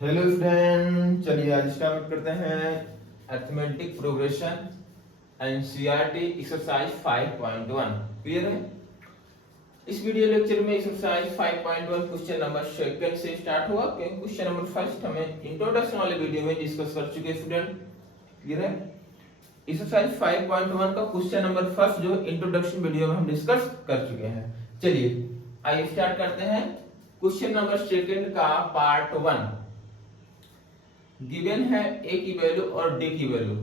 Hello student, चलिए आज start करते हैं arithmetic progression NCERT exercise 5.1। Clear है? इस वीडियो लेक्चर में एक्सरसाइज 5.1 क्वेश्चन नंबर सेकंड से स्टार्ट हुआ, क्योंकि क्वेश्चन नंबर फर्स्ट हमें इंट्रोडक्शन वाले वीडियो में डिस्कस कर चुके हैं स्टूडेंट। क्लियर है? एक्सरसाइज 5.1 का क्वेश्चन नंबर फर्स्ट जो इंट्रोडक्शन वीडियो में हम डिस्कस कर चुके हैं। चलिए आइए स्टार्ट करते हैं क्वेश्चन नंबर सेकंड का पार्ट 1। गिवन है a की वैल्यू और d की value.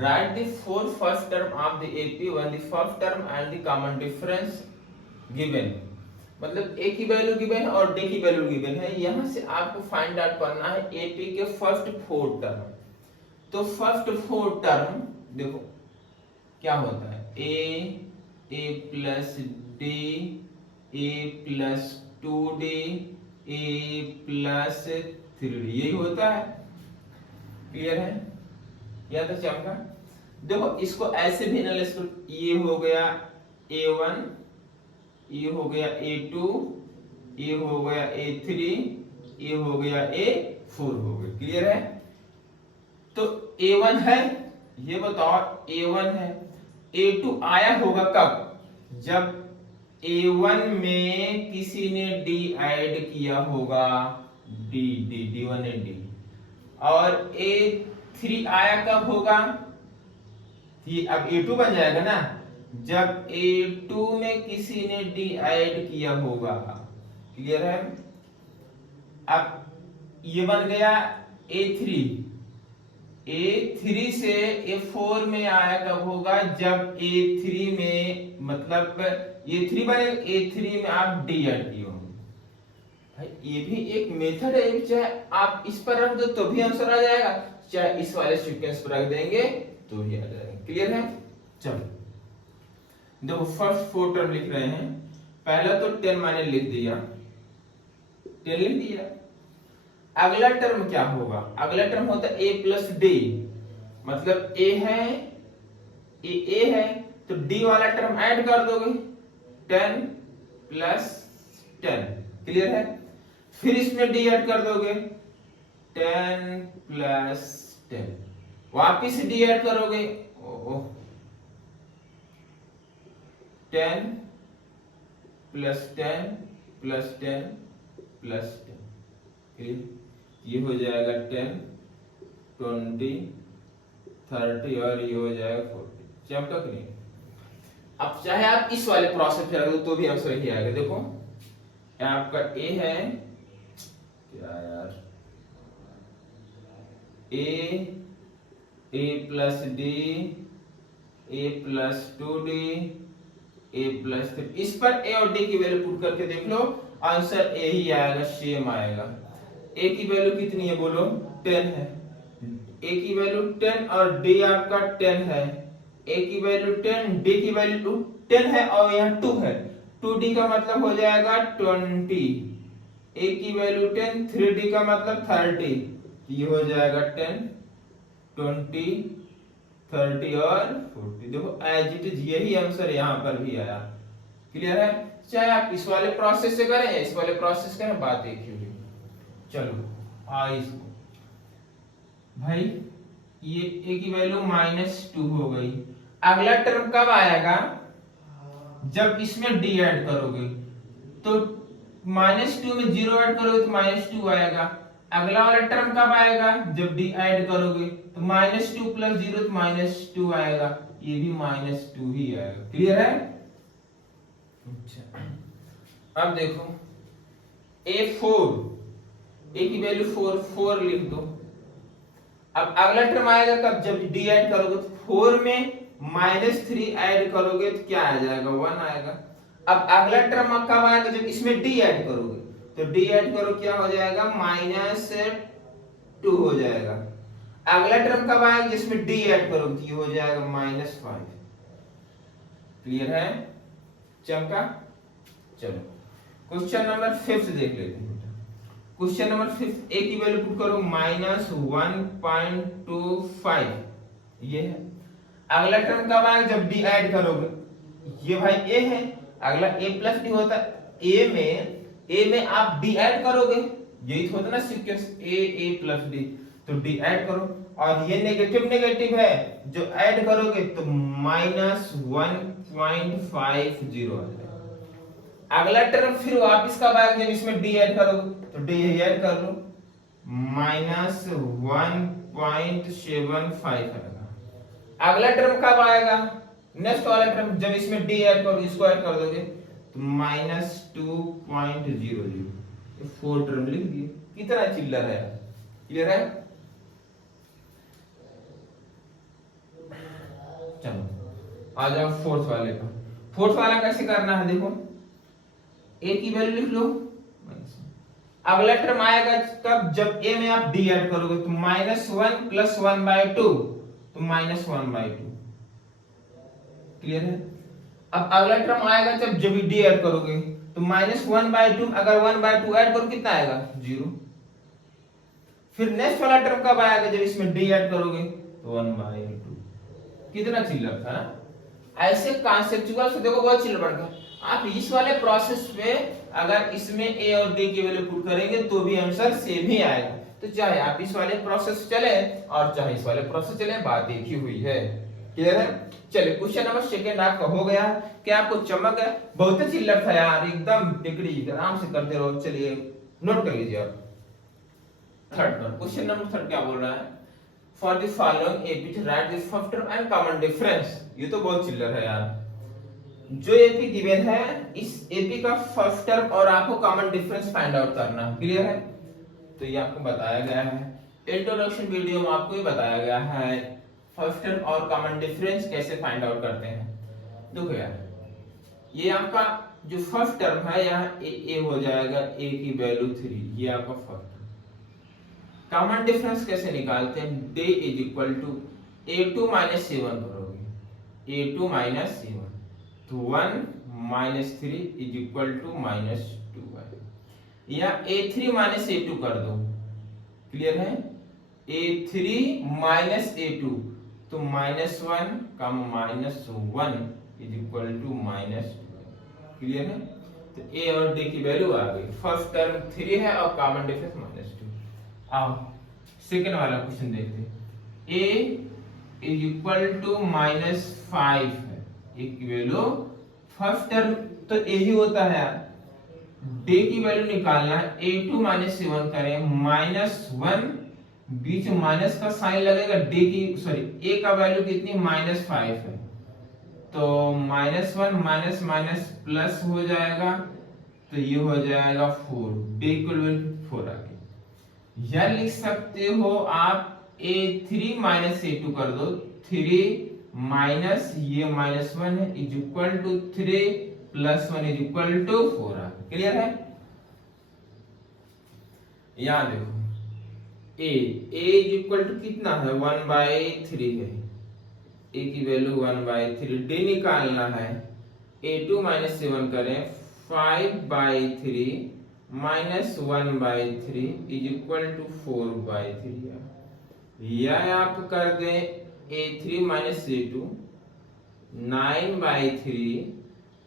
Right the four first term of the AP one the first term and the common difference given. मतलब a की वैल्यू गिवन है और d की वैल्यू गिवन है। यहां से आपको फाइंड आउट करना है AP के फर्स्ट फोर टर्म। तो फर्स्ट फोर टर्म देखो क्या होता है, a plus d, a plus 2d, a plus 3d, यही होता है। क्लियर है? या तो चमका देखो, इसको ऐसे भी एनालाइज कर, ये हो गया A1, ये हो गया A2, ये हो गया A3, ये हो गया A4 हो गया। क्लियर है? तो A1 है, ये बताओ A1 है। A2 आया होगा कब? जब A1 में किसी ने D ऐड किया होगा, D1 ने D। और A3 आया कब होगा? ये अब A2 बन जाएगा ना, जब A2 में किसी ने D ऐड किया होगा। क्लियर है? अब ये बन गया A3। A3 से A4 में आया कब होगा? जब A3 में मतलब ये 3 बने, A3 में आप D ऐड किए होंगे। ये भी एक मेथड है, चाहे आप इस पर रख दो तो भी आंसर आ जाएगा, चाहे इस वाले सीक्वेंस पर रख देंगे तो भी आ जाएगा। क्लियर है? चलो देखो, फर्स्ट फोर टर्म लिख रहे हैं। पहला तो 10 मैंने लिख दिया, 10 लिख दिया। अगला टर्म क्या होगा? अगला टर्म होता है a प्लस डी। मतलब a है, a है तो d वाला टर्म ऐड कर दोगे, 10 प्लस 10। क्लियर है? फिर इसमें d ऐड कर दोगे, 10 प्लस 10। वापिस d ऐड करोगे, 10 प्लस 10 प्लस 10 प्लस 10। ये हो जाएगा 10, 20, 30 और ये हो जाएगा 40। चमका कि नहीं? अब चाहे आप इस वाले प्रोसेस पे रख दो तो भी आंसर ही आएगा। देखो आपका a है, क्या यार, a plus D, a plus 2d, a plus 3। इस पर a और d की वैल्यू पुट करके देख लो, आंसर a ही आएगा, सेम आएगा। a की वैल्यू कितनी है बोलो? 10 है। a की वैल्यू 10 और d आपका 10 है। a की वैल्यू 10, d की वैल्यू 10 है और यहाँ 2 है। 2d का मतलब हो जाएगा 20। a की वैल्यू 10, 3d का मतलब 30। ये हो जाएगा 10, 20, 30 और 40। देखो एज इट इज यही आंसर यहाँ पर भी आया। क्लियर है? चाहे आप इस वाले प्रोसेस से करें या इस वाले प्रोसेस करें, बात एक ही होगी। चलो इसको भाई, ये a की वैल्यू -2 हो गई। अगला टर्म कब आएगा? जब इसमें d ऐड करोगे, तो -2 में 0 ऐड करोगे तो -2 आएगा। अगला वाला टर्म कब आएगा? जब d ऐड करोगे तो -2 प्लस 0 तो -2 आएगा, ये भी -2 ही आएगा। क्लियर है? अच्छा, अब देखो A4, a की वैल्यू 4 लिख दो। अब अगला टर्म आएगा कब? जब d ऐड करोगे तो 4 में -3 ऐड करोगे तो क्या आ जाएगा? 1 आएगा। अब अगला टर्म कब आएगा? जब इसमें d ऐड करोगे, तो d ऐड करो, क्या हो जाएगा? -2 हो जाएगा। अगला टर्म कब आएगा? जिसमें d ऐड करोगे तो ये हो जाएगा -5। क्लियर है? चमका? चलो क्वेश्चन नंबर 5 देख लेते हैं। क्वेश्चन नंबर 5, a की वैल्यू पुट करो -1.25, ये है। अगला टर्म कब आएगा? जब d ऐड करोगे। ये भाई a है, अगला a प्लस d होता है। a में आप d ऐड करोगे यही तो होता ना सीक्वेंस ए प्लस डी, तो डी ऐड करो, और ये नेगेटिव नेगेटिव है, जो ऐड करोगे तो -1.50 आ जाएगा। अगला टर्म फिर वापस कब आएगा, जब इसमें डी ऐड करोगे, तो डी ऐड कर लो, -1.75 आएगा। अगला टर्म कब आएगा, नेक्स्ट वाला टर्म, जब इसमें डी ऐड करोगे, इसको ऐड कर दोगे तो -2.00। 4 टर्म लिख दिए, कितना चिल्लर है, क्लियर है। चलो आ जाओ फोर्थ वाले पर। फोर्थ वाला कैसे करना है, देखो ए की वैल्यू लिख लो, अगला टर्म आएगा तब जब ए में आप डी ऐड करोगे, तो -1 + 1/2, तो -1/2, क्लियर है। अब अगला टर्म आएगा जब डी ऐड करोगे, तो -1/2, अगर 1/2 ऐड करो कितना आएगा, 0। फिर नेक्स्ट वाला टर्म कब आएगा, जब इसमें डी ऐड करोगे, तो 1/2। कितना चिल्लर था ना। ऐसे कॉन्सेप्चुअल से देखो बहुत चिल्लर बढ़ गया। आप इस वाले प्रोसेस पे अगर इसमें ए और डी की वैल्यू पुट करेंगे तो भी आंसर सेम ही आएगा। तो चाहे आप इस वाले प्रोसेस चले और चाहे इस वाले प्रोसेस चले, बात एक ही हुई है, क्लियर है। चलिए क्वेश्चन नंबर सेकंड आपका हो गया। क्या आपको चमक है, बहुत चिल्लर था यार, एकदम टिकड़ी, आराम से करते रहो। चलिए नोट कर लीजिए आप। थर्ड क्वेश्चन नंबर थर्ड क्या बोल रहा है, for the following AP right the first term and common difference. ये तो बहुत चिल्लर है यार। जो एपी गिवन है, इस एपी का फर्स्ट टर्म और आपको कॉमन डिफरेंस फाइंड आउट करना है, क्लियर है। तो ये आपको बताया गया है, इंट्रोडक्शन वीडियो में आपको ये बताया गया है फर्स्ट टर्म और कॉमन डिफरेंस कैसे फाइंड आउट करते हैं। देखो यार, ये आपका जो फर्स्ट टर्म है, यहाँ ए हो जाएगा, ए की वैल्यू 3, ये आपका फर्स्ट। कॉमन डिफरेंस कैसे निकालते हैं, d = a2 - 7 करोगे, a2 - 7, तो 1 - 3 = -2 या a3 - a2 कर दो, क्लियर है। a3 - a2 तो -1 का -1 = -2, क्लियर है। तो a और d की वैल्यू आ गई, फर्स्ट टर्म 3 है और कॉमन डिफरेंस -2। आओ सेकंड वाला क्वेश्चन देखते हैं। a = -5 है, एक की वैल्यू फर्स्ट टर्म तो a ही होता है यार। d की वैल्यू निकालना है, a2 - 7 करें, -1 बीच माइनस का साइन लगेगा, d की सॉरी a का वैल्यू कितनी -5 है, तो -1 - प्लस हो जाएगा, तो ये हो जाएगा 4, d = 4 आ गया। या लिख सकते हो आप a3 - a2 कर दो, 3 माइनस ये -1 है = 3 + 1 = 4 आ गया, क्लियर है। यहां देखो a कितना है, 1/3 है, a की वैल्यू 1/3, d निकालना है, a2 - 7 करें, 5/3 -1/3 = 4/3। यह आप कर दें a3 - a2, 9/3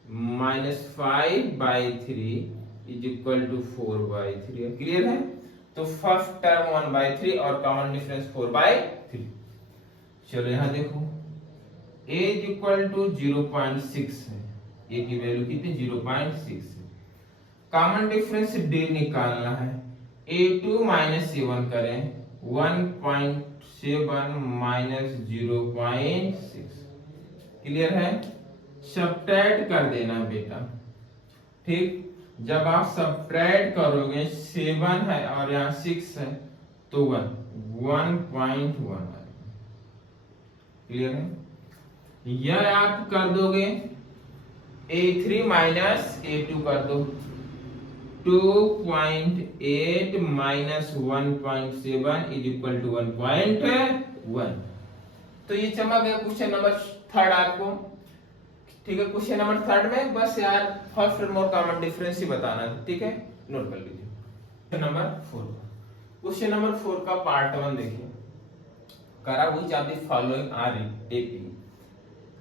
-5/3 = 4/3, क्लियर है। तो फर्स्ट टर्म 1/3 और कॉमन डिफरेंस 4/3। चलो यहां देखो a = 0.6 है, a की वैल्यू कितनी 0.6 है। कॉमन डिफरेंस d निकालना है, a2 - 7 करें, 1.7 - 0.6, क्लियर है। सब्ट्रैक्ट कर देना बेटा, ठीक। जब आप सब्ट्रैक्ट करोगे, 7 है और यहाँ 6 है, तो 1.1, क्लियर है। यह आप कर दोगे, a3 - a2 कर दो, 2.8 - 1.7 = 1.1। तो ये चमक गया क्वेश्चन नंबर थर्ड आपको, ठीक है। क्वेश्चन नंबर थर्ड में बस यार फर्स्ट टर्म और कॉमन डिफरेंस ही बताना है, ठीक है, नोट कर लीजिए। क्वेश्चन नंबर 4, क्वेश्चन नंबर 4 का पार्ट 1 देखिए। करा which of the following are AP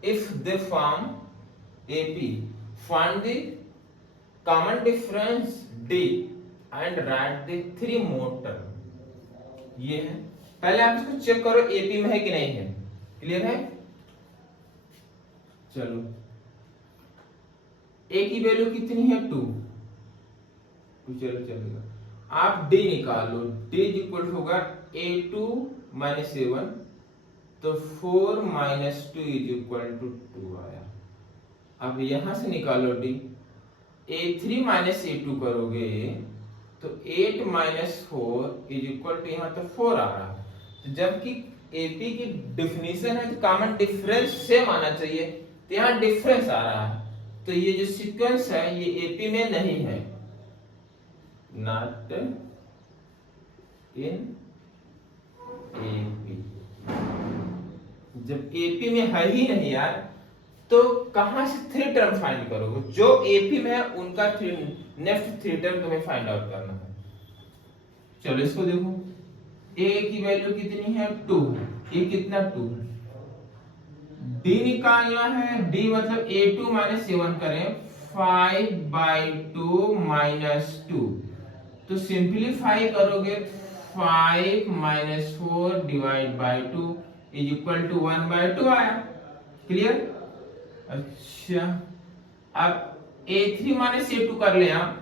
if they form AP, find the common difference D and write the 3 more term. ये है, पहले आप इसको चेक करो एपी में है कि नहीं है। क्लियर है? चलो, ए की वैल्यू कितनी है 2, चलो चलेगा। आप डी निकालो, डी इक्वल होगा a2 माइनस a1, तो 4 माइनस 2 इज इक्वल टू 2 आया। अब यहां से निकालो डी, a3 माइनस a2 करोगे तो 8 माइनस 4 इज इक्वल टू यहाँ तो 4 आ रहा है। तो जबकि एपी की डिफिनीशन है तो कॉमन डिफरेंस सेम आना चाहिए, तो यहाँ डिफरेंस आ रहा है, तो ये जो सीक्वेंस है ये एपी में नहीं है, नॉट इन एपी। जब एपी में है ही नहीं यार, तो कहां से 3 टर्म फाइंड करोगे? जो एपी में है उनका नेक्स्ट 3 टर्म तुम्हें फाइंड आउट करना है। चलो इसको देखो, ए की वैल्यू कितनी है 2, ये कितना 2, डी निकालना है, डी मतलब a2 माइनस a1 करें, 5/2 माइनस 2, तो सिंप्लीफाई करोगे 5 minus 4 divide by 2 is equal to 1/2 आया। क्लियर? अच्छा, अब a3 माइनस a2 कर ले आप,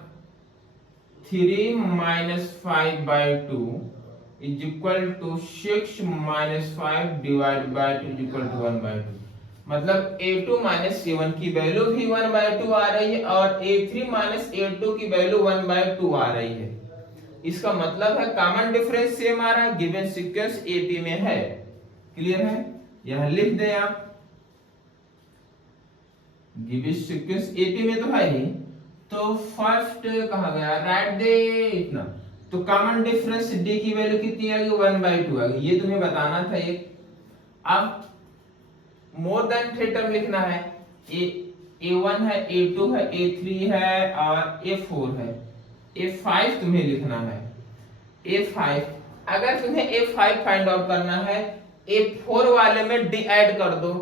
3 minus 5/2 is equal to 6 minus 5 divide by 2 is equal to 1/2। मतलब a2 माइनस a1 की वैल्यू भी 1/2 आ रही है और a3 माइनस a2 की वैल्यू 1/2 आ रही है। इसका मतलब है कॉमन डिफरेंस सेम आ रहा है, गिवन सीक्वेंस एपी में है। क्लियर है? यह लिख दें आप, गिवन सीक्वेंस एपी में तो है ही, तो फर्स्ट कहा गया राइट दे इतना, तो कॉमन डिफरेंस डी की वैल्यू कितनी आ गई 1/2 आ गई, ये तुम्हें बताना था। एक अब मोर देन 3 टर्म लिखना है, a1 है, a2 है, a3 है और a4 है, a5 तुम्हें लिखना है। a5 अगर तुम्हें a5 फाइंड आउट करना है, a4 वाले में डी ऐड कर दो,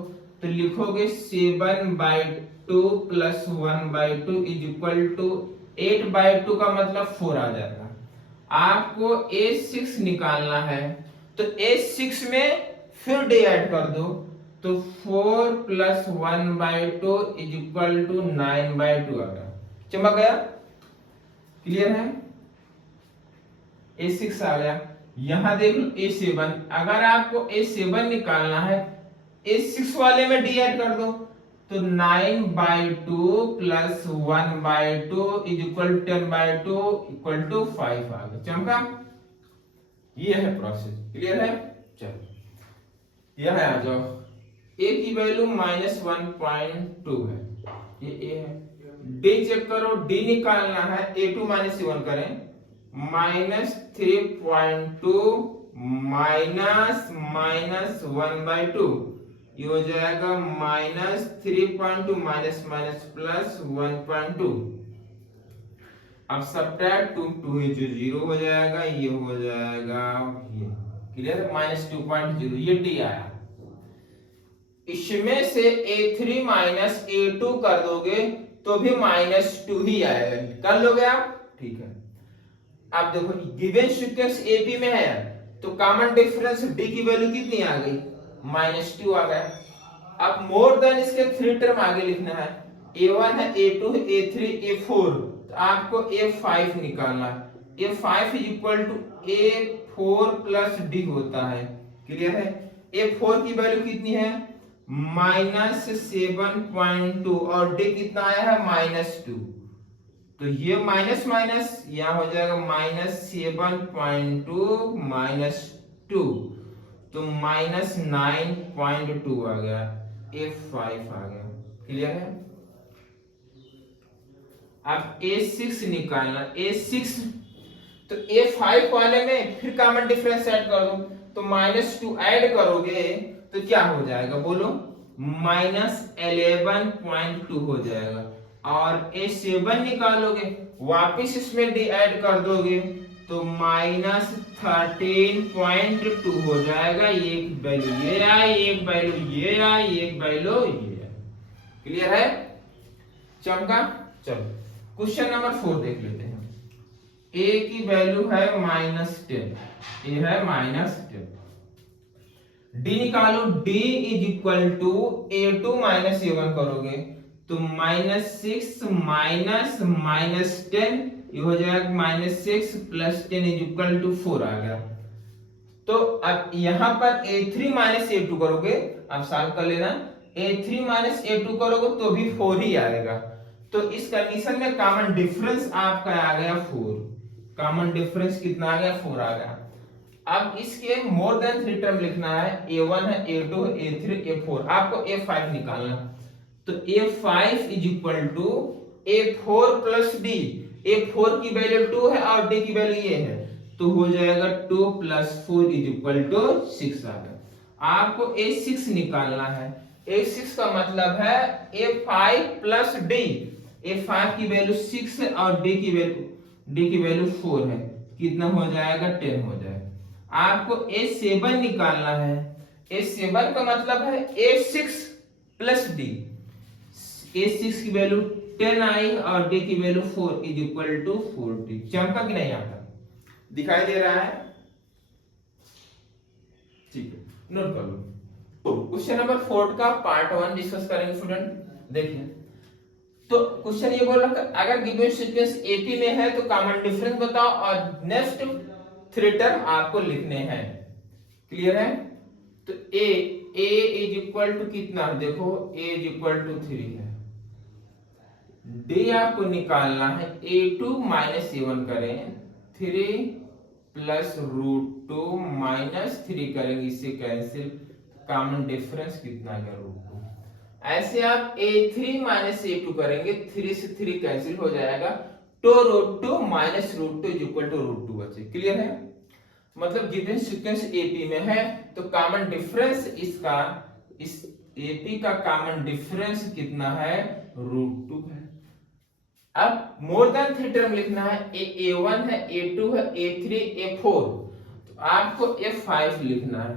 तो लिखोगे 7/2 प्लस 1/2 इज इक्वल टू 8/2 का मतलब 4 आ जाएगा। आपको a6 निकालना है, तो a6 में फिर डी ऐड कर दो, तो 4 प्लस 1/2 इज इक्वल टू 9/2 आ गया। चमक गया? क्लियर है? a6 आ गया। यहां देख लो a7, अगर आपको a7 निकालना है, a6 वाले में डी ऐड कर दो, तो 9/2 plus 1/2 is equal 10/2 equal to 5 आ गया। चमका? ये है प्रोसेस। क्लियर है? चलो यह आ जाओ, a की वैल्यू -1.2 है, ये a है। d चेक करो, d निकालना है, a2 माइनस a1 करें, -3.2 माइनस 1/2, ये हो जाएगा -3.2 माइनस माइनस प्लस 1.2। अब सब्ट्रैक्ट 2 है जो 0 हो जाएगा, ये हो जाएगा ये। क्लियर? -2.0, ये d आया। इसमें से a3 माइनस a2 कर दोगे तो भी -2 ही आएगा। कर लोगे आप? ठीक है। अब देखो गिवन सीक्वेंस एपी में है, तो कॉमन डिफरेंस डी की वैल्यू कितनी आ गई? -2 आ गया। अब मोर देन इसके 3 टर्म आगे लिखना है, a1 है, a2 है, a3 a4, तो आपको a5 निकालना है। a5 is equal to a4 plus d होता है। क्लियर है? a4 की वैल्यू कितनी है? -7.2 और डी कितना आया है? -2, तो ये माइनस माइनस यहां हो जाएगा -7.2 -2, तो -9.2 आ गया, a5 आ गया। क्लियर है? अब a6 निकालना, a6 तो a5 वाले में फिर कॉमन डिफरेंस ऐड कर दो, तो -2 ऐड करोगे तो क्या हो जाएगा बोलो? -11.2 हो जाएगा। और a7 निकालोगे, वापिस इसमें डी ऐड कर दोगे, तो -13.2 हो जाएगा। एक वैल्यू ये आई, एक वैल्यू ये आई, एक वैल्यू ये आई। क्लियर है? चमका? चलो क्वेश्चन नंबर 4 देख लेते हैं। ए की वैल्यू है -10, ए है -10। डी निकालो, d is equal to A2 minus A1 करोगे तो -6 माइनस -10, ये हो जाएगा -6 + 10 इज इक्वल टू 4 आ गया। तो अब यहां पर A3 माइनस A2 करोगे, अब सॉल्व कर लेना, A3 माइनस A2 करोगे तो भी 4 ही आएगा। तो इस कंडीशन में कॉमन डिफरेंस आपका आ गया 4। कॉमन डिफरेंस कितना आ गया? 4 आ गया। अब इसके मोर देन 3 टर्म लिखना है, A1 है, A2 है, A3, A4, आपको A5 निकालना। तो A5 is equal to A4 plus D। A4 की वैल्यू 2 है और D की वैल्यू ये है, तो हो जाएगा 2 + 4 इज इक्वल टू 6 आ गया। आपको A6 निकालना है। A6 का मतलब है A5 प्लस D। A5 की वैल्यू 6 है और D की वैल्यू 4 है, कितना हो जाएगा? 10 हो जाएगा। आपको A7 निकालना है। A7 का मतलब है A6 प्लस D। A6 की वैल्यू 10 आई और D की वैल्यू 4 इज इक्वल टू 40। चमका कि नहीं आता? दिखाई दे रहा है? ठीक है, नोट कर लो। क्वेश्चन नंबर 4 का पार्ट 1 डिस्कस करेंगे स्टूडेंट। देखिए, तो क्वेश्चन ये बोल रहा है अगर गिवन सीक्वेंस एपी में है तो कॉमन डिफरेंस बताओ और नेक्स्ट 3 टर्म आपको लिखने हैं। क्लियर है? तो ए इज इक्वल टू कितना? देखो ए इज इक्वल टू 3 है। डी आपको निकालना है, A2 माइनस A1 करें, 3 प्लस √2 माइनस 3 करेंगे, इससे कैंसिल, कॉमन डिफरेंस कितना है? √2। ऐसे आप A3 माइनस A2 करेंगे, 3 से 3 कैंसिल हो जाएगा, तो √2 माइनस √2 इज इक्वल टू √2 बचे। क्लियर है? मतलब गिवन सीक्वेंस एपी में है तो कॉमन डिफरेंस इसका, इस एपी का कॉमन डिफरेंस कितना है? √2 है। अब मोर देन 3 टर्म लिखना है, A1 है, A2 है, A3, A4, तो आपको A5 लिखना है।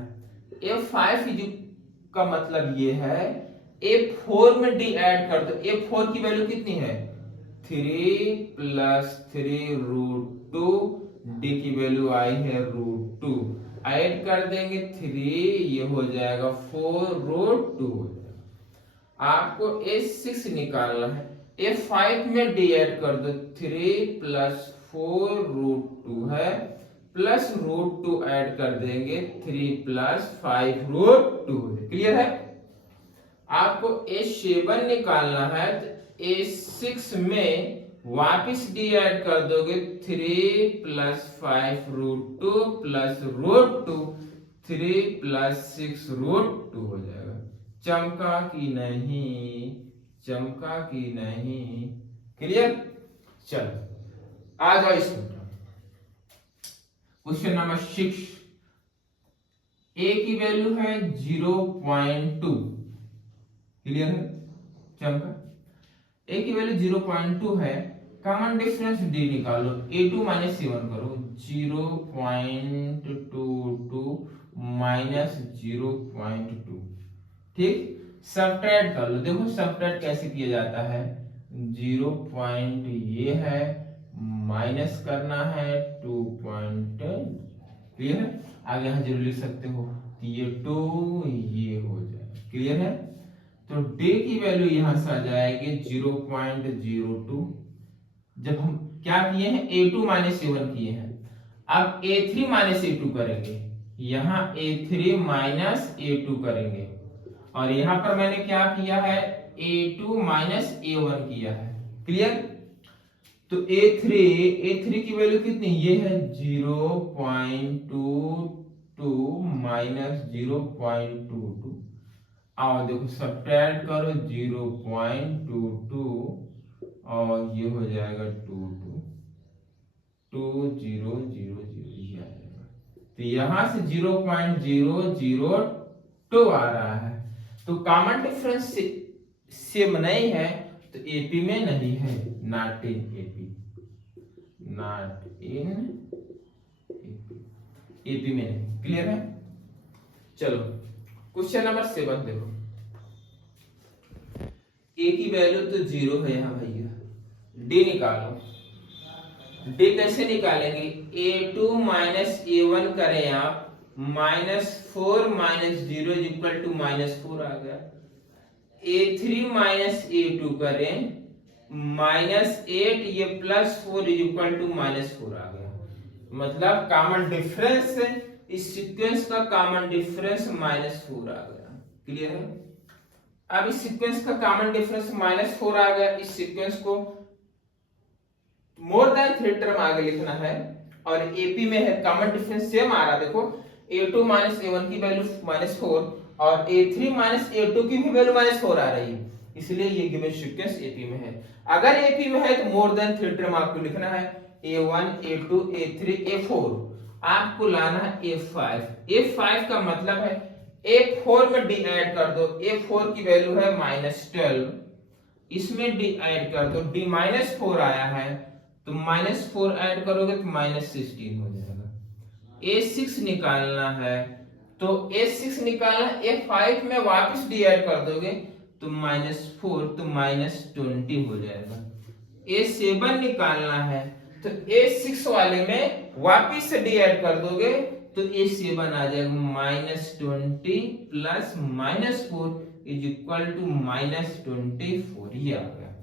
A5 का मतलब ये है A4 में D ऐड कर दो। A4 की वैल्यू कितनी है? 3 + 3 √2, D की वैल्यू आई है √2, ऐड कर देंगे 3, ये हो जाएगा 4 √2। आपको A6 निकालना है। A5 में D ऐड कर दो, 3 + 4 √2 है, प्लस √2 ऐड कर देंगे, 3 + 5 √2 है। क्लियर है? आपको A7 निकालना है, तो A6 में वापिस D ऐड कर दोगे, 3 + 5 √2 प्लस √2, 3 + 6 √2 हो जाएगा। चमका कि नहीं? चमका कि नहीं? क्लियर? चलो आ जाओ इसमें। क्वेश्चन नंबर 6, ए की वैल्यू है 0.2। क्लियर है? चमका, ए की वैल्यू 0.2 है, कॉमन डिफरेंस डी निकालो, A2 माइनस A1 करो, 0.22 माइनस 0.2। ठीक, सब्ट्रैक्ट कर लो। देखो सब्ट्रैक्ट कैसे किया जाता है, 0 पॉइंट ये है, माइनस करना है 2 पॉइंट। क्लियर है? आगे यहां जरूर लिख सकते हो, ये 2 ये हो जाए। क्लियर है? तो डे की वैल्यू यहां से आ जाएगी 0.02। जब हम क्या किए हैं, A2 माइनस A1 किए हैं, अब A3 माइनस A2 करेंगे, यहां A3 माइनस A2 करेंगे, और यहां पर मैंने क्या किया है, A2 माइनस A1 किया है। क्लियर? तो A3 की वैल्यू कितनी? ये है 0.22 माइनस 0.22, और देखो सब्ट्रैक्ट करो 0.22 और ये हो जाएगा 2.2000 ये आ जाएगा। तो यहां से 0.002 आ रहा है, तो कॉमन डिफरेंस सेम नहीं है, तो एपी में नहीं है, not in AP, not in AP में नहीं। क्लियर है? चलो क्वेश्चन नंबर 7 देखो, ए की वैल्यू तो 0 है यहाँ भैया, डी निकालो। डी कैसे निकालेंगे, a2 माइनस a1 करें आप, -4 माइनस 0 इज इक्वल टू -4 आ गया। a3 माइनस a2 करें -8, ये +4 इज इक्वल टू -4 आ गया। मतलब कॉमन डिफरेंस इस सीक्वेंस का कॉमन डिफरेंस -4 आ गया। क्लियर है? अब इस सीक्वेंस का कॉमन डिफरेंस -4 आ गया। इस सीक्वेंस को मोर देन 3 टर्म आगे लिखना है और एपी में है कॉमन डिफरेंस सेम आ रहा, देखो a2 माइनस a1 की वैल्यू -4 और a3 माइनस a2 की भी वैल्यू -4 आ रही है, इसलिए ये गिवन सीक्वेंस एपी में है। अगर एपी में है तो मोर देन 3 टर्म आपको लिखना है, a1 a2 a3 a4, आपको लाना है a5। a5 का मतलब है a4 में डी ऐड कर दो, a4 की वैल्यू है -12, इसमें डी ऐड कर दो, d -4 आया है तो -4 ऐड करोगे तो -16 हो जाएगा। a6 निकालना है तो a6 निकालना, a5 में वापस डी ऐड कर दोगे तो -4 तो -20 हो जाएगा। a7 निकालना है तो a6 वाले में वापस से डी ऐड कर दोगे तो a7 आ जाएगा -20 प्लस -4 इज इक्वल टू -24, ये आ गया।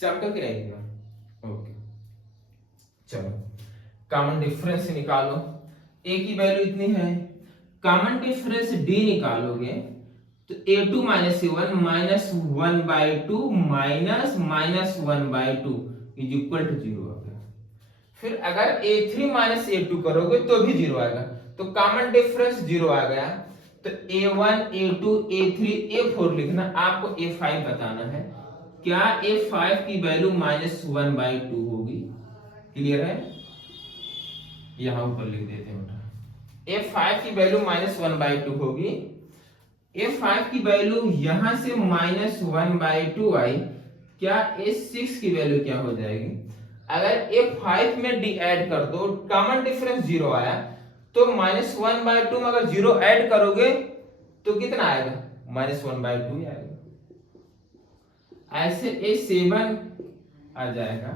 चैप्टर की रहेगा। ओके, चलो कॉमन डिफरेंस निकालो। a की वैल्यू इतनी है, कॉमन डिफरेंस d निकालोगे तो a2 minus a1 -1/2 -1/2 is equal to 0 आ गया। फिर अगर a3 माइनस a2 करोगे तो भी 0 आएगा, तो कॉमन डिफरेंस 0 आ गया। तो a1 a2 a3 a4 लिखना, आपको a5 बताना है। क्या a5 की वैल्यू -1/2 होगी? क्लियर है? यहां ऊपर लिख देते हैं, a5 की वैल्यू -1/2 होगी। a5 की वैल्यू यहां से -1/2 आई, क्या a6 की वैल्यू क्या हो जाएगी? अगर a5 में डी ऐड कर दो, कॉमन डिफरेंस 0 आया, तो -1/2 में अगर 0 ऐड करोगे तो कितना आएगा? -1/2 आएगा। ऐसे a7 आ जाएगा।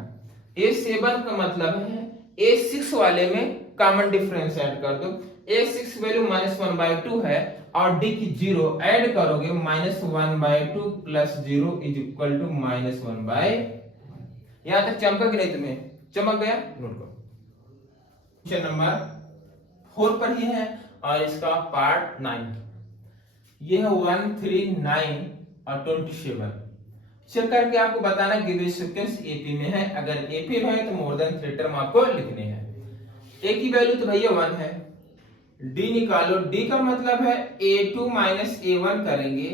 a7 का मतलब है a6 वाले में कॉमन डिफरेंस ऐड कर दो, a6 वैल्यू -1/2 है और d की 0 ऐड करोगे, -1/2 प्लस 0 इज इक्वल टू -1/2। यहां तक चमका कि नहीं? तुम्हें चमक गया? नोट करो। क्वेश्चन नंबर 4 पर ही है और इसका पार्ट 9, ये है 1, 3, 9 और 27। चेक करके आपको बताना गिवन सीक्वेंस एपी में है। अगर एपी में है तो मोर देन 3 टर्म आपको लिखने हैं। ए की वैल्यू तो भैया 1 है, डी निकालो। डी का मतलब है a2 माइनस a1 करेंगे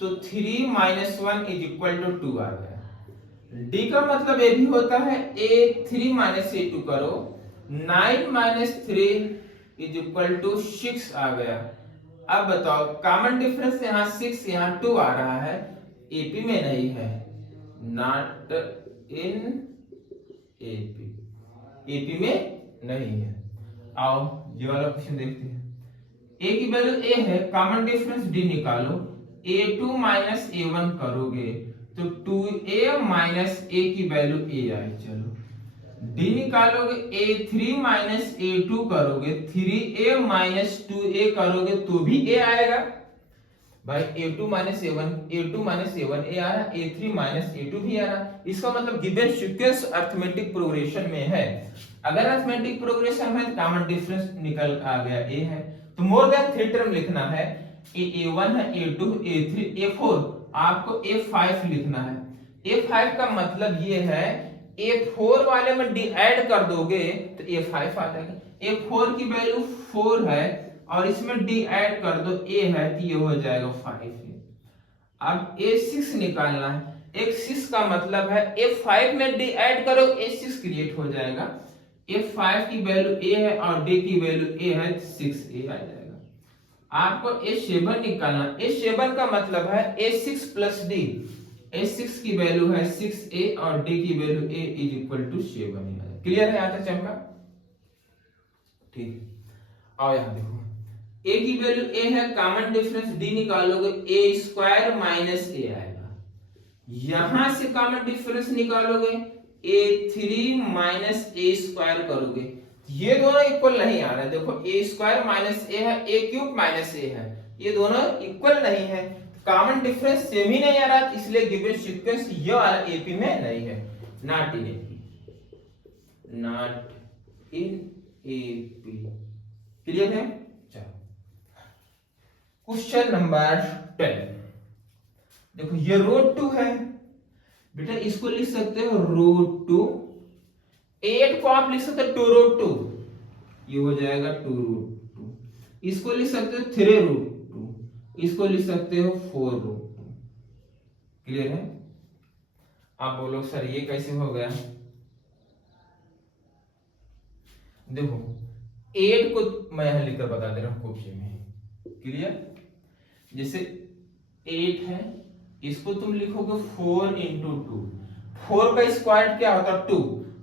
तो 3 माइनस 1 इज इक्वल टू 2 आ गया। डी का मतलब ये भी होता है a3 माइनस a2 करो, 9 माइनस 3 इज इक्वल टू 6 आ गया। अब बताओ कॉमन डिफरेंस यहाँ 6 यहाँ 2 आ रहा है, एपी में नहीं है, नॉट इन एपी, एपी में नहीं है। आओ ये वाला क्वेश्चन देखते हैं। a की वैल्यू a है, कॉमन डिफरेंस d निकालो। a2 माइनस a1 करोगे तो 2a माइनस a की वैल्यू a आई। चलो d निकालोगे, a3 माइनस a2 करोगे, 3a माइनस 2a करोगे तो भी a आएगा भाई। a2 minus a1, a2 minus a1 a आ रहा, a3 माइनस a2 भी आ रहा। इसका मतलब गिवन सीक्वेंस अरिथमेटिक प्रोग्रेशन में है। अगर अरिथमेटिक प्रोग्रेशन में कॉमन डिफरेंस निकल आ गया a है तो मोर देन 3 टर्म लिखना है। a1 है, a2 a3 a4, आपको a5 लिखना है। a5 का मतलब ये है a4 वाले में डी ऐड कर दोगे तो a5 आ जाएगा। a4 की वैल्यू 4 है और इसमें डी ऐड कर दो, a है तो ये हो जाएगा 5। अब a6 निकालना है। a6 का मतलब है a5 में डी ऐड करो, a6 क्रिएट हो जाएगा। a5 की वैल्यू a है और d की वैल्यू a है, 6a आ जाएगा। आपको a7 निकालना। a7 का मतलब है a6 प्लस d, a6 की वैल्यू है 6a और d की value a is equal to 7। Clear है यहाँ तक चमका? ठीक, आओ यहाँ देखो, a की वैल्यू a है, कॉमन डिफरेंस d निकालोगे, a² माइनस a आएगा। यहां से कॉमन डिफरेंस निकालोगे a3 माइनस ए स्क्वायर करोगे, ये दोनों इक्वल नहीं आ रहा है। देखो ए स्क्वायर माइनस ए है, ए क्यूब माइनस ए है, ये दोनों इक्वल नहीं है, कॉमन डिफरेंस सेम ही नहीं आ रहा, इसलिए गिवन सीक्वेंस ये वाला एपी में नहीं है, not in AP, not in AP. Clear है? चलो क्वेश्चन नंबर 10। देखो ये रूट 2 है बेटा, इसको लिख सकते हो रूट 2, 8 को आप लिख सकते हो 2 रूट 2, ये हो जाएगा 2 रूट 2, इसको लिख सकते हो 3 रूट 2, इसको लिख सकते हो 4 रूट 2। क्लियर है? आप बोलो सर ये कैसे हो गया? देखो 8 को मैं यहां लिखकर बता दे रहा हूं कॉपी में। क्लियर? जैसे 8 है, इसको तुम लिखोगे 4 इंटू 2, 4 का स्क्वायर क्या होता है 2,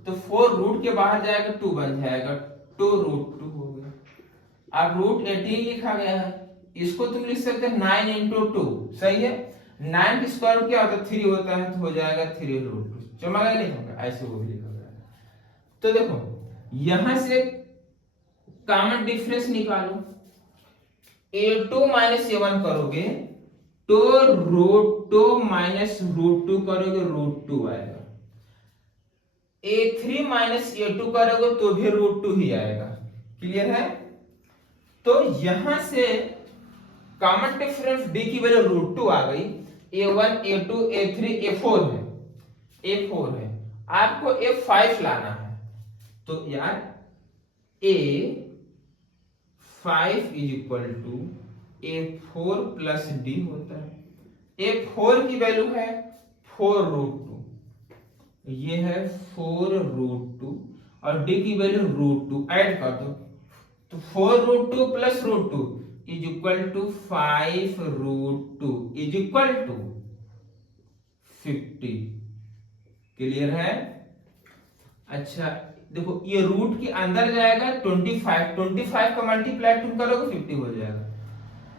तो 4 रूट के बाहर जाएगा 2 बन जाएगा 2 रूट 2 हो गया। अब रूट 18 लिखा गया है, इसको तुम लिख सकते हैं 9 इंटू 2, सही है। 9 का स्क्वायर क्या होता है 3 होता है, तो हो जाएगा 3 रूट 2। चमक गया? लिखोगे ऐसे वो भी लिखा गया। तो देखो यहां से कॉमन डिफरेंस निकालो, a2 माइनस a1 करोगे तो रूट 2 माइनस रूट 2 करोगे रूट 2 आएगा, a3 माइनस a2 करोगे तो भी रूट 2 ही आएगा। क्लियर है? तो यहां से कॉमन डिफरेंस d की वैल्यू रूट 2 आ गई, a1 a2 a3 a4 है, a4 है, आपको a5 लाना है, तो यार a5 is equal to a4 plus d होता है। a4 की वैल्यू है 4 रूट 2, ये है 4 रूट 2, और d की वैल्यू रूट 2, ऐड कर दो, तो 4 root 2 plus root 2 is equal to 5 root 2 is equal to 50। Clear है? अच्छा देखो ये रूट के अंदर जाएगा 25 का मल्टीप्लाई तुम करोगे 50 हो जाएगा।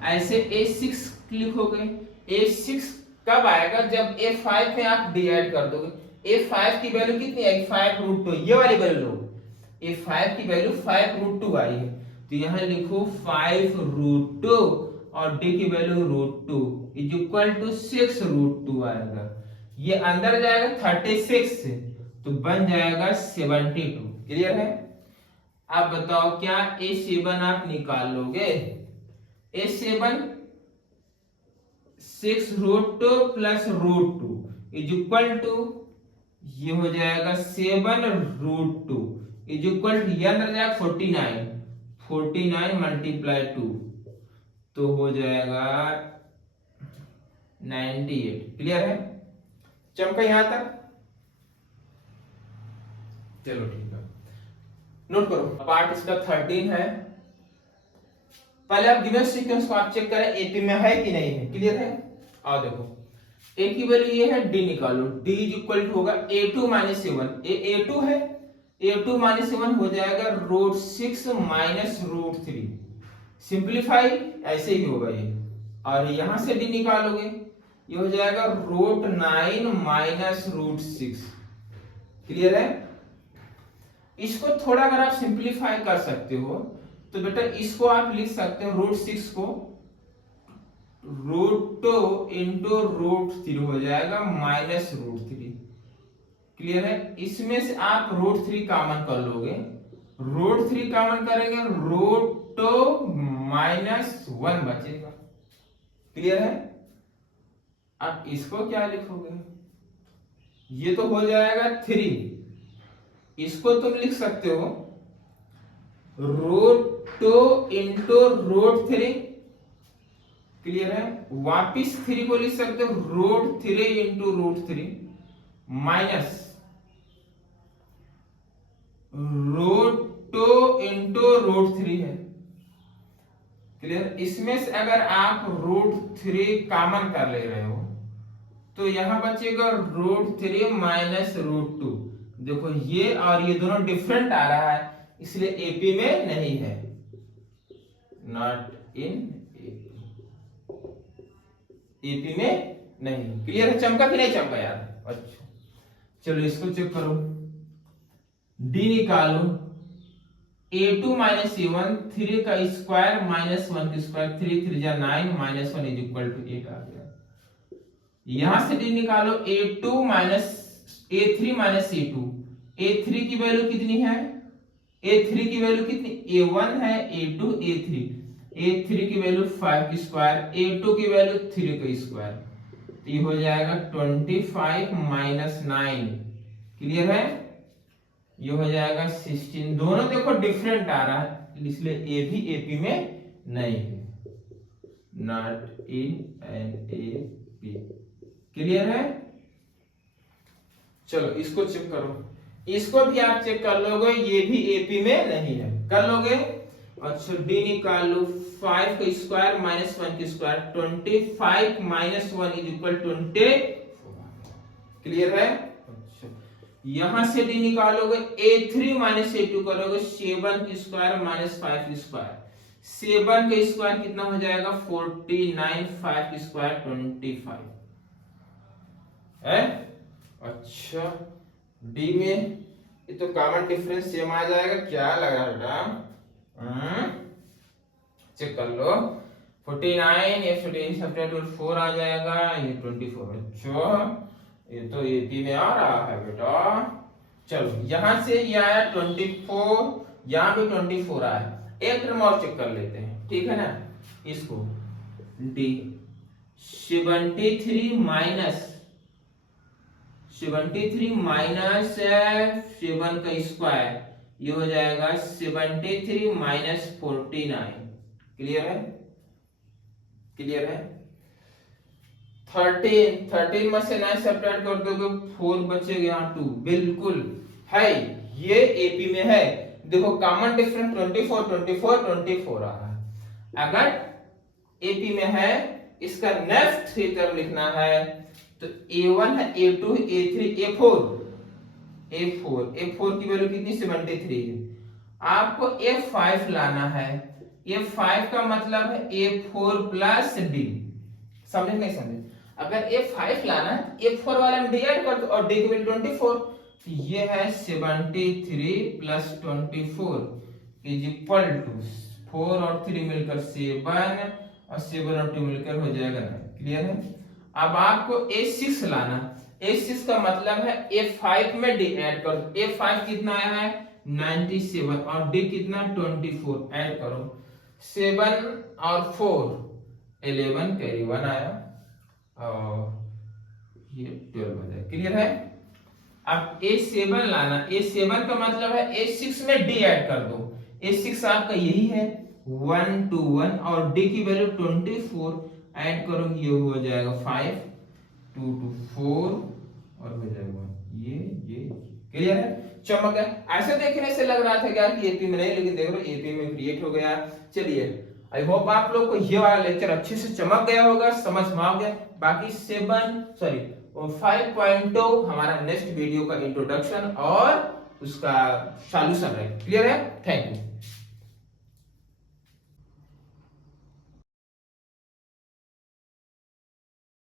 ऐसे a6 लिखोगे, a6 कब आएगा? जब a5 में आप d ऐड कर दोगे। a5 की वैल्यू कितनी आएगी? 5 रूट 2, ये वाली वैल्यू लो, a5 की वैल्यू 5 रूट 2 आई है, तो यहां लिखो 5 रूट 2 और d की value root 2 is equal to 6 root 2 आएगा। ये अंदर जाएगा 36 से, तो बन जाएगा 72। क्लियर है? आप बताओ क्या a7 आप निकाल लोगे? a7 6 root 2 plus root 2 is equal to, ये हो जाएगा 7 रूट 2 इज इक्वल टू, ये अंदर जाएगा 49 मल्टीप्लाई 2, तो हो जाएगा 98। क्लियर है? चमका यहां तक? चलो ठीक है, नोट करो। पार्ट इसका 13 है। पहले आप गिवन सीक्वेंस को आप चेक करें एपी में है कि नहीं है। क्लियर है? आओ देखो ए की वैल्यू ये है, डी निकालो, डी इज इक्वल टू होगा a2 माइनस a1, a2 है, a2 माइनस a1 हो जाएगा रूट 6 माइनस रूट 3, सिंप्लीफाई ऐसे ही होगा ये, और यहां से डी निकालोगे ये हो जाएगा रूट 9 माइनस रूट 6। क्लियर है? इसको थोड़ा अगर आप सिंप्लीफाई कर सकते हो तो बेटा इसको आप लिख सकते हो रूट 6 को रूट 2 इंटू रूट 3 हो जाएगा माइनस रूट 3। क्लियर है? इसमें से आप रूट 3 कॉमन कर लोगे, रूट 3 कॉमन करेंगे रूट 2 माइनस 1 बचेगा। क्लियर है? अब इसको क्या लिखोगे? ये तो हो जाएगा 3, इसको तुम लिख सकते हो रूट 2 इंटू रूट 3। क्लियर है? वापिस 3 को लिख सकते हो root 3 into root 3 minus root 2 into root 3 है। क्लियर? इसमें से अगर आप रूट 3 कॉमन कर ले रहे हो तो यहां बचेगा रूट 3 माइनस रूट 2। देखो ये और ये दोनों डिफरेंट आ रहा है, इसलिए एपी में नहीं है, नॉट इन एपी में नहीं। क्लियर है? चमका कि नहीं चमका यार? अच्छा चलो इसको चेक करो, डी निकालो, a2 माइनस a1, 3 का स्क्वायर माइनस 1 का स्क्वायर, 3 3 जा 9 माइनस 1 इज इक्वल टू 8 आ गया। यहां से डी निकालो, a2 minus a3 minus a2, a3 की वैल्यू कितनी है, a3 की वैल्यू कितनी, a1 है, a2 a3, a3 की वैल्यू 5 की स्क्वायर, a2 की वैल्यू 3 का स्क्वायर, ये हो जाएगा 25 माइनस 9, क्लियर है, ये हो जाएगा 16। दोनों देखो डिफरेंट आ रहा है, इसलिए ए भी एपी में नहीं है, not in an AP, clear है। चलो इसको चेक करो, इसको भी आप चेक कर लोगे, ये भी एपी में नहीं है, कर लोगे। अच्छा डी निकाल लो, 5 का स्क्वायर माइनस 1 का square, 25 minus 1 is equal 20, clear है। यहां से डी निकालोगे, a3 माइनस a2 करोगे, 7 की स्क्वायर माइनस 5 की स्क्वायर, 7 का स्क्वायर कितना हो जाएगा 49, 5 की स्क्वायर 25 है। अच्छा डी में ये तो कॉमन डिफरेंस सेम आ जाएगा, क्या लगा बेटा, चेक कर लो, 49 ये 4 आ जाएगा, ये 24। अच्छा ये तो एपी में आ रहा है बेटा। चलो यहां से ये आया 24, यहां भी 24 आया, एक टर्म और चेक कर लेते हैं, ठीक है ना। इसको डी 73 माइनस 7 का स्क्वायर, ये हो जाएगा 73 माइनस 49, क्लियर है, क्लियर है। 13 में से 9 सब्ट्रैक्ट कर दोगे 4 बचेगा, यहाँ 2, बिल्कुल है, ये एपी में है। देखो कॉमन डिफरेंस 24 24 24 आ रहा है। अगर एपी में है, इसका नेक्स्ट 3 टर्म लिखना है, तो a1 है, a2 a3 a4 की वैल्यू कितनी 73 है, आपको a5 लाना है, a5 का मतलब है a4 प्लस डी, समझे नहीं समझे। अगर a5 लाना है, a4 वाले में डी ऐड कर दो और डी की वैल्यू 24, तो ये है 73 प्लस 24 इज इक्वल टू 4 और 3 मिलकर 7 और 7 और 2 मिलकर हो जाएगा 9, क्लियर है। अब आपको a6 लाना, a6 का मतलब है a5 में डी ऐड करो, a5 कितना आया है 97 और डी कितना 24, ऐड करो 7 और 4 11 कैरी 1 आया और ये 12 हो जाए, क्लियर है। अब a7 लाना, a7 का मतलब है a6 में d ऐड कर दो, a6 आपका यही है 1 2 1 और d की वैल्यू 24 ऐड करो, ये हो जाएगा 5 2 2 4 और हो जाएगा ये क्लियर है। चमक है, ऐसे देखने से लग रहा था क्या कि एपी में नहीं, लेकिन देख लो एपी में क्रिएट हो गया। चलिए आई होप आप लोग को ये वाला लेक्चर अच्छे से चमक गया होगा, समझ में आ गया। बाकी 5.2 हमारा नेक्स्ट वीडियो का इंट्रोडक्शन और उसका सॉल्यूशन है, क्लियर है। Thank you.